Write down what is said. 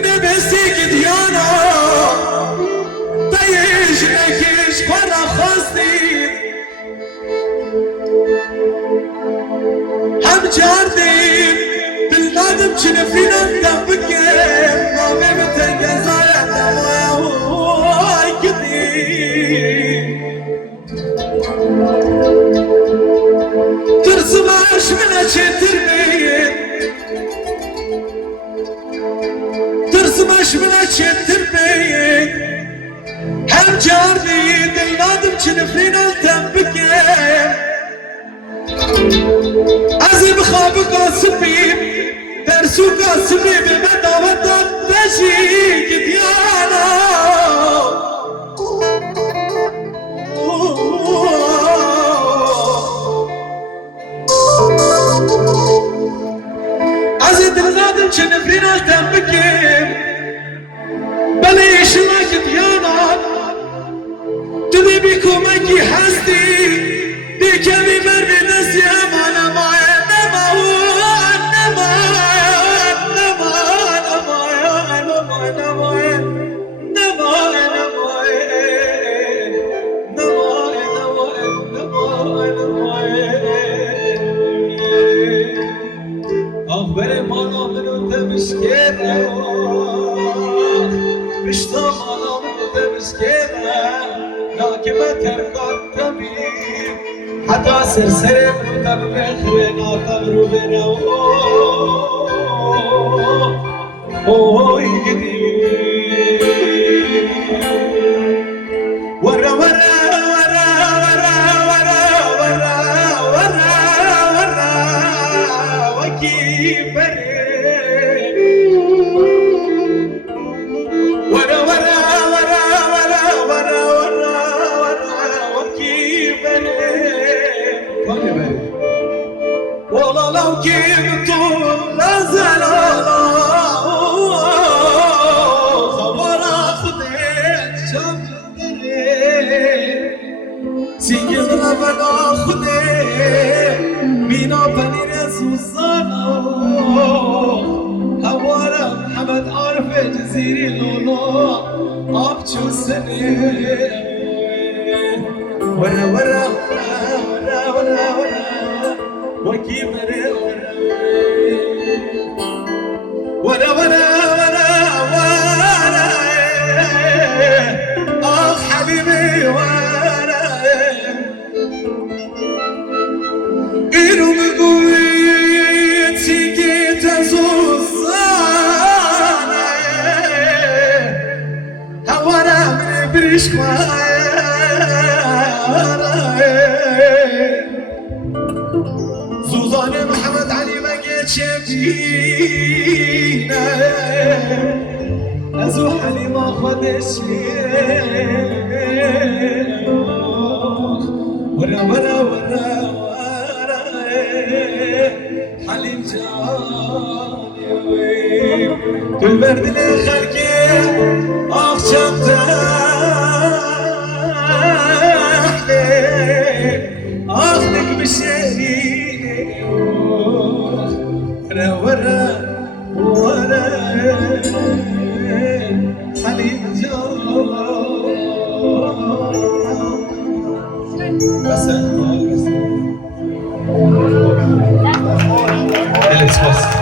نبسي قديانا طيش لكيش برا خاصتي هم جاردين بالنادم شنفينا مدبكين ما بمتن قزايا دموي قديم ترسماش من تربين ترسماش من تربين هم جاردين بالنادم شنفينا مدبكين عزيب خابك عصبيب درسوك عصبيب مدى مدى تشيك ديانا عزيد الغادم شنفرينا تنبكيب بليش لك ديانا تدي بيكو مكي حستي بكمي مرمي نسي أمانا معي أخبري مانا منو تمشكينا بشتا مانا منو تمشكينا لكن ما ترقى الطبيب حتى سرسري منو تبخرنا تبرو بنا يقدي ورا ورا ورا ورا ورا ورا ورا ورا وكيف ورا ورا ورا ورا ورا ورا ورا وكيف والله لو كنت لا زال سيجنا بنا خدي بينا بني رسوسانا هوارا محمد عارف جزيري لولو أبشو سني ورا ورا ورا ورا ورا وكيف ورا ورا ورا ورا آخ حبيبي إنو مقويت سيكيت أزوزانا هوانا من بريش زوزاني محمد علي ما قيت شبينا أزو حلي ما خدش ورا ورا ورا حليم جاني كل برد اللي خلقي أخشم تحلي أخذك بشيريني ورا ورا ورا حليم جاني بس Alex was